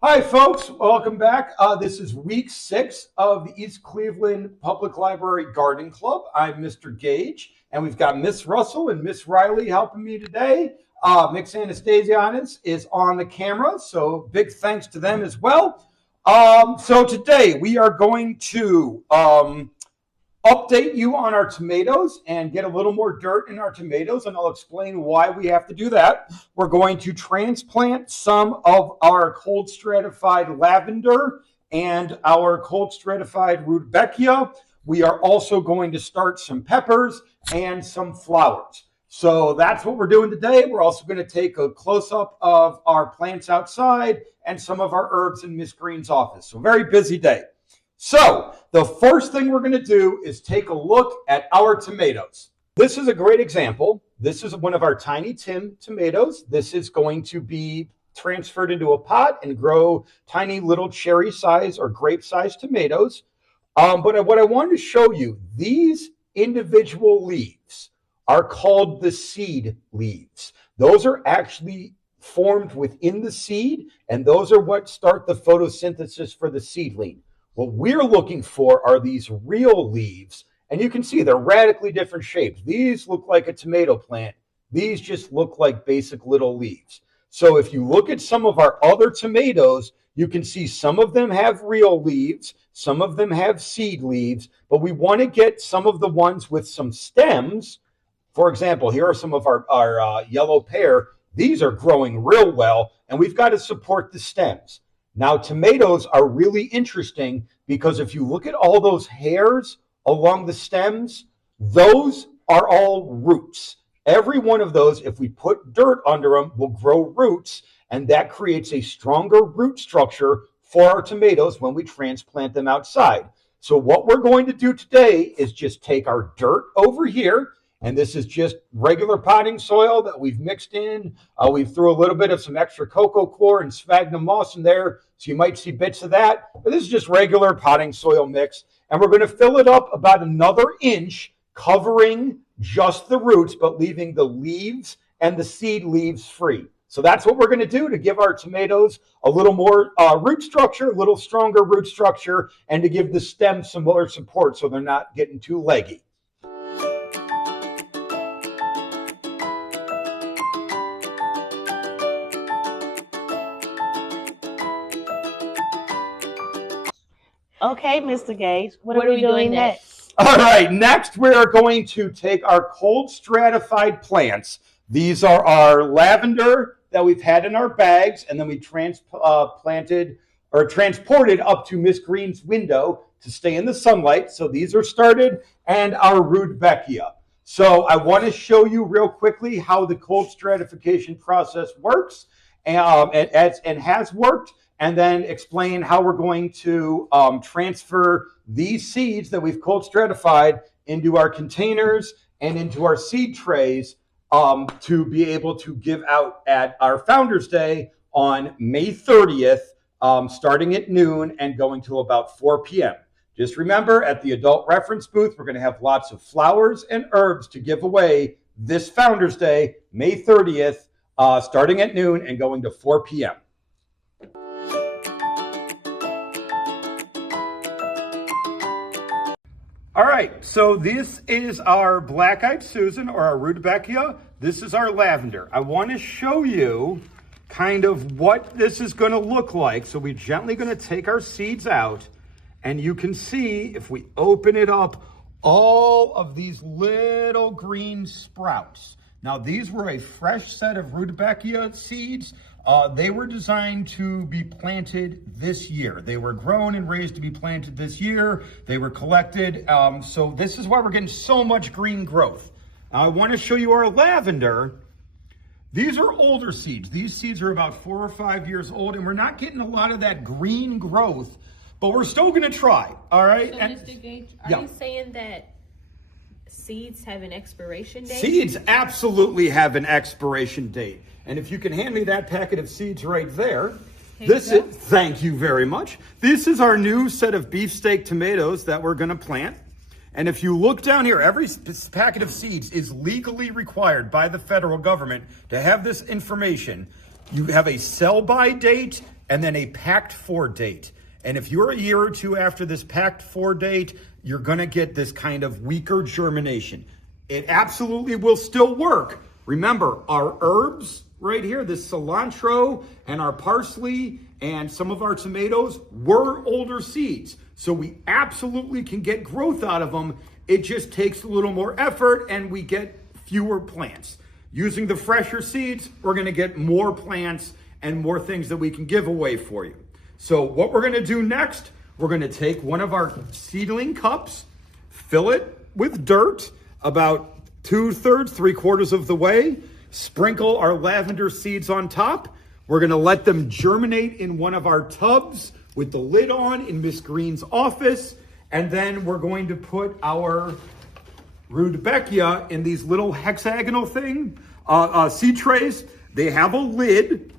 Hi, folks. Welcome back. This is week 6 of the East Cleveland Public Library Garden Club. I'm Mr. Gage, and we've got Miss Russell and Miss Riley helping me today. Mix Anastasianis is on the camera, so big thanks to them as well. So today we are going to update you on our tomatoes and get a little more dirt in our tomatoes, and I'll explain why we have to do that. We're going to transplant some of our cold stratified lavender and our cold stratified rudbeckia. We are also going to start some peppers and some flowers. So that's what we're doing today. We're also going to take a close-up of our plants outside and some of our herbs in Miss Green's office. So very busy day. So the first thing we're going to do is take a look at our tomatoes. This is a great example. This is one of our Tiny Tim tomatoes. This is going to be transferred into a pot and grow tiny little cherry size or grape size tomatoes. But what I wanted to show you, these individual leaves are called the seed leaves. Those are actually formed within the seed, and those are what start the photosynthesis for the seedling. What we're looking for are these real leaves, and you can see they're radically different shapes. These look like a tomato plant. These just look like basic little leaves. So if you look at some of our other tomatoes, you can see some of them have real leaves, some of them have seed leaves, but we want to get some of the ones with some stems. For example, here are some of our yellow pear. These are growing real well, and we've got to support the stems. Now, tomatoes are really interesting because if you look at all those hairs along the stems, those are all roots. Every one of those, if we put dirt under them, will grow roots, and that creates a stronger root structure for our tomatoes when we transplant them outside. So what we're going to do today is just take our dirt over here, and this is just regular potting soil that we've mixed in. We threw a little bit of some extra cocoa coir and sphagnum moss in there, so you might see bits of that. But this is just regular potting soil mix. And we're going to fill it up about another inch, covering just the roots, but leaving the leaves and the seed leaves free. So that's what we're going to do to give our tomatoes a little more root structure, a little stronger root structure, and to give the stems some more support so they're not getting too leggy. Okay, Mr. Gage, what are we doing next? All right, next we are going to take our cold stratified plants. These are our lavender that we've had in our bags, and then we transported up to Miss Green's window to stay in the sunlight. So these are started, and our rudbeckia. So I want to show you real quickly how the cold stratification process works and has worked, and then explain how we're going to transfer these seeds that we've cold stratified into our containers and into our seed trays to be able to give out at our Founders Day on May 30th, starting at noon and going to about 4 p.m. Just remember, at the adult reference booth, we're going to have lots of flowers and herbs to give away this Founders Day, May 30th, starting at noon and going to 4 p.m. All right, so this is our black-eyed Susan, or our rudbeckia. This is our lavender. I want to show you kind of what this is going to look like. So we're gently going to take our seeds out, and you can see, if we open it up, all of these little green sprouts. Now, these were a fresh set of rudbeckia seeds. They were designed to be planted this year. They were grown and raised to be planted this year. They were collected. So this is why we're getting so much green growth. Now, I want to show you our lavender. These are older seeds. These seeds are about 4 or 5 years old, and we're not getting a lot of that green growth, but we're still going to try. All right. So, Mr. Gage, are you saying that seeds have an expiration date? Seeds absolutely have an expiration date. And if you can hand me that packet of seeds right there, thank you very much. This is our new set of beefsteak tomatoes that we're going to plant. And if you look down here, every packet of seeds is legally required by the federal government to have this information. You have a sell-by date and then a packed for date. And if you're a year or two after this packed for date, you're gonna get this kind of weaker germination. It absolutely will still work. Remember, our herbs right here, this cilantro and our parsley and some of our tomatoes were older seeds. So we absolutely can get growth out of them. It just takes a little more effort and we get fewer plants. Using the fresher seeds, we're gonna get more plants and more things that we can give away for you. So what we're gonna do next, we're gonna take one of our seedling cups, fill it with dirt about 2/3, 3/4 of the way, sprinkle our lavender seeds on top. We're gonna let them germinate in one of our tubs with the lid on in Miss Green's office. And then we're going to put our Rudbeckia in these little hexagonal seed trays. They have a lid.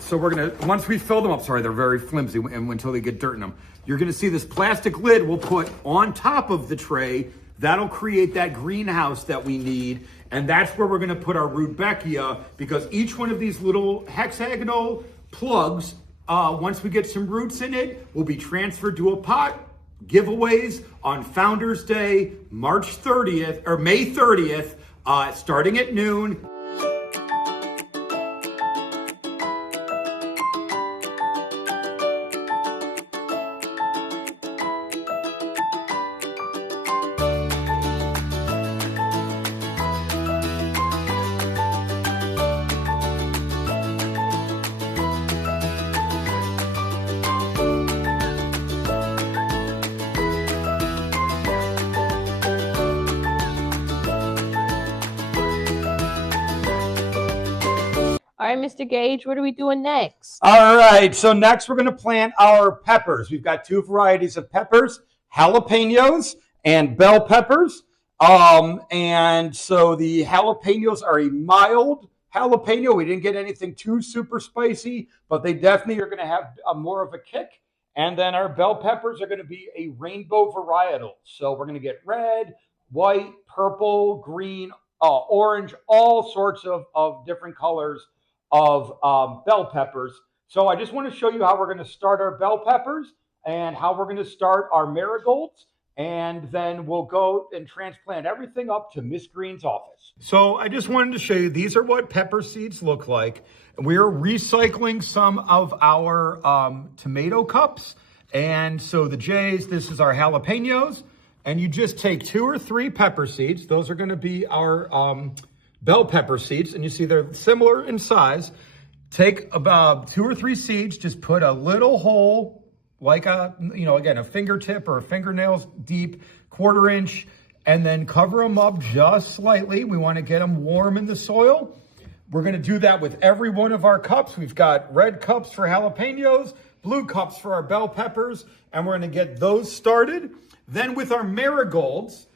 So we're gonna, once we fill them up, sorry, they're very flimsy until they get dirt in them. You're gonna see this plastic lid we'll put on top of the tray. That'll create that greenhouse that we need. And that's where we're gonna put our Rudbeckia, because each one of these little hexagonal plugs, once we get some roots in it, will be transferred to a pot. Giveaways on Founders Day, May 30th, starting at noon. All right, Mr. Gage, what are we doing next? All right, so next we're going to plant our peppers. We've got two varieties of peppers, jalapenos and bell peppers. And so the jalapenos are a mild jalapeno. We didn't get anything too super spicy, but they definitely are going to have more of a kick. And then our bell peppers are going to be a rainbow varietal. So we're going to get red, white, purple, green, orange, all sorts of different colors of bell peppers. So I just want to show you how we're going to start our bell peppers and how we're going to start our marigolds. And then we'll go and transplant everything up to Miss Green's office. So I just wanted to show you, these are what pepper seeds look like. We're recycling some of our tomato cups. And so the J's, this is our jalapenos. And you just take 2 or 3 pepper seeds. Those are going to be our bell pepper seeds. And you see they're similar in size. Take about 2 or 3 seeds, just put a little hole, like again, a fingertip or a fingernails deep, 1/4 inch, and then cover them up just slightly. We want to get them warm in the soil. We're going to do that with every one of our cups. We've got red cups for jalapenos, blue cups for our bell peppers, and we're going to get those started. Then with our marigolds,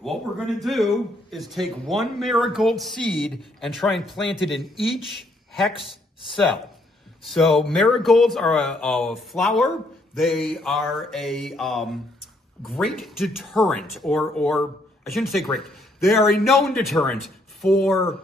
what we're going to do is take 1 marigold seed and try and plant it in each hex cell. So marigolds are a flower. They are a great deterrent, or I shouldn't say great. They are a known deterrent for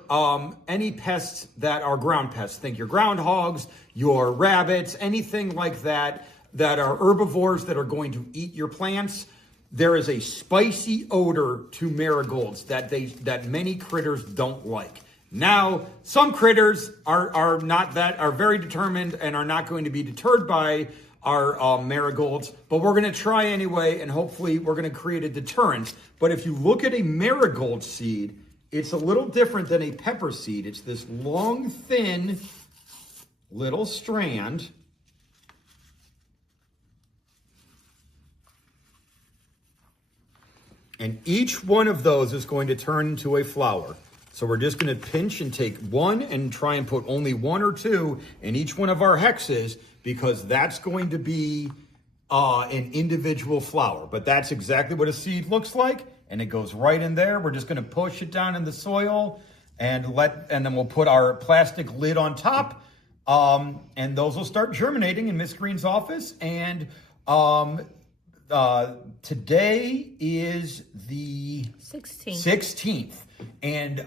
any pests that are ground pests. Think your groundhogs, your rabbits, anything like that, that are herbivores that are going to eat your plants. There is a spicy odor to marigolds that many critters don't like. Now, some critters are very determined and are not going to be deterred by our marigolds, but we're going to try anyway, and hopefully we're going to create a deterrent. But if you look at a marigold seed, it's a little different than a pepper seed. It's this long, thin little strand. And each one of those is going to turn into a flower. So we're just going to pinch and take 1 and try and put only 1 or 2 in each one of our hexes, because that's going to be an individual flower. But that's exactly what a seed looks like, and it goes right in there. We're just going to push it down in the soil and then we'll put our plastic lid on top, and those will start germinating in Miss Green's office. And today is the 16th. And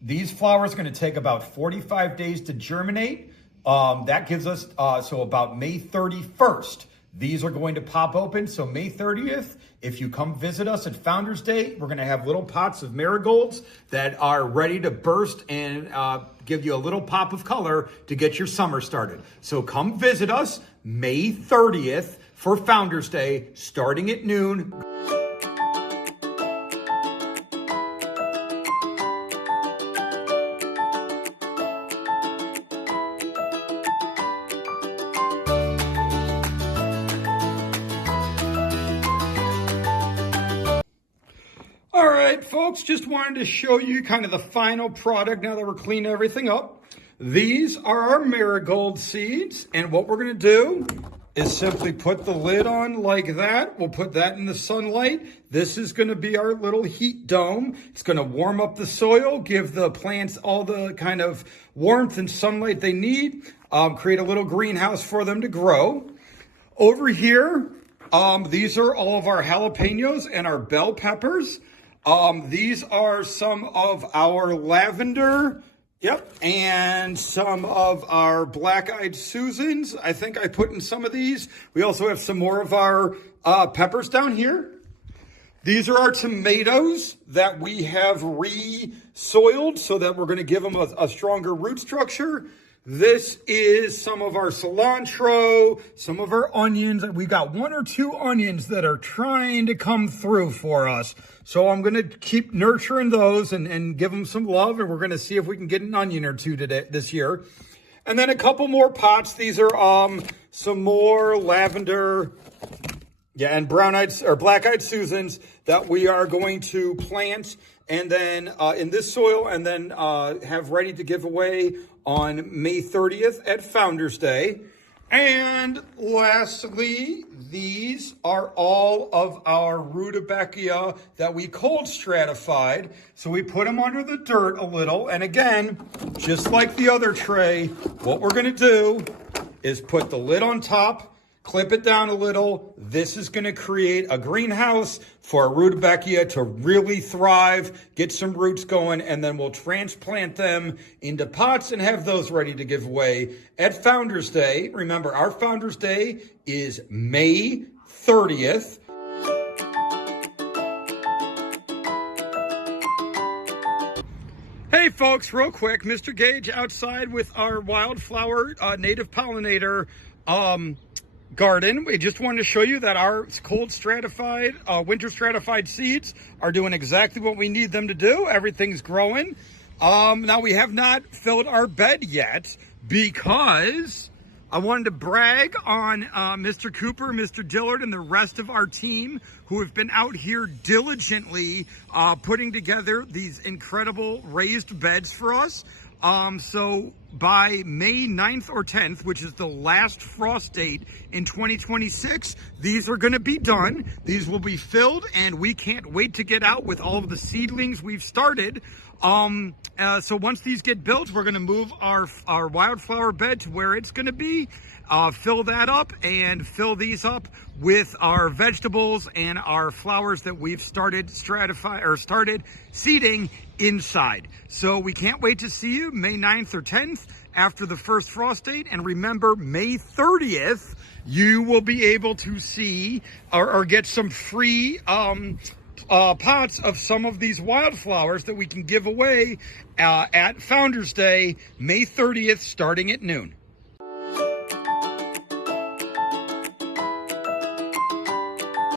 These flowers are going to take about 45 days to germinate. That gives us, so about May 31st, these are going to pop open. So May 30th, if you come visit us at Founders Day, we're going to have little pots of marigolds that are ready to burst and give you a little pop of color to get your summer started. So come visit us May 30th for Founders Day, starting at noon. All right, folks, just wanted to show you kind of the final product now that we're cleaning everything up. These are our marigold seeds, and what we're going to do is simply put the lid on like that. We'll put that in the sunlight. This is going to be our little heat dome. It's going to warm up the soil, give the plants all the kind of warmth and sunlight they need, create a little greenhouse for them to grow. Over here, these are all of our jalapenos and our bell peppers. These are some of our lavender, and some of our black-eyed Susans. I think I put in some of these. We also have some more of our peppers down here. These are our tomatoes that we have re-soiled so that we're going to give them a stronger root structure. This is some of our cilantro, some of our onions. We got 1 or 2 onions that are trying to come through for us. So I'm going to keep nurturing those and give them some love. And we're going to see if we can get an onion or 2 this year. And then a couple more pots. These are some more lavender, and brown-eyed or black-eyed Susans that we are going to plant and then in this soil and then have ready to give away on May 30th at Founders Day. And lastly, these are all of our rutabaga that we cold stratified. So we put them under the dirt a little. And again, just like the other tray, what we're going to do is put the lid on top, clip it down a little. This is going to create a greenhouse for our rutabaga to really thrive, get some roots going, and then we'll transplant them into pots and have those ready to give away at Founders Day. Remember, our Founders Day is May 30th. Hey folks, real quick, Mr. Gage outside with our wildflower native pollinator garden. We just wanted to show you that our cold stratified, winter stratified seeds are doing exactly what we need them to do. Everything's growing. Now we have not filled our bed yet because I wanted to brag on Mr. Cooper, Mr. Dillard, and the rest of our team who have been out here diligently putting together these incredible raised beds for us. So by May 9th or 10th, which is the last frost date in 2026, these are going to be done. These will be filled, and we can't wait to get out with all of the seedlings we've started. So once these get built, we're going to move our wildflower bed to where it's going to be, fill that up and fill these up with our vegetables and our flowers that we've started seeding inside. So we can't wait to see you May 9th or 10th after the first frost date. And remember, May 30th, you will be able to see or get some free pots of some of these wildflowers that we can give away at Founders Day, May 30th, starting at noon.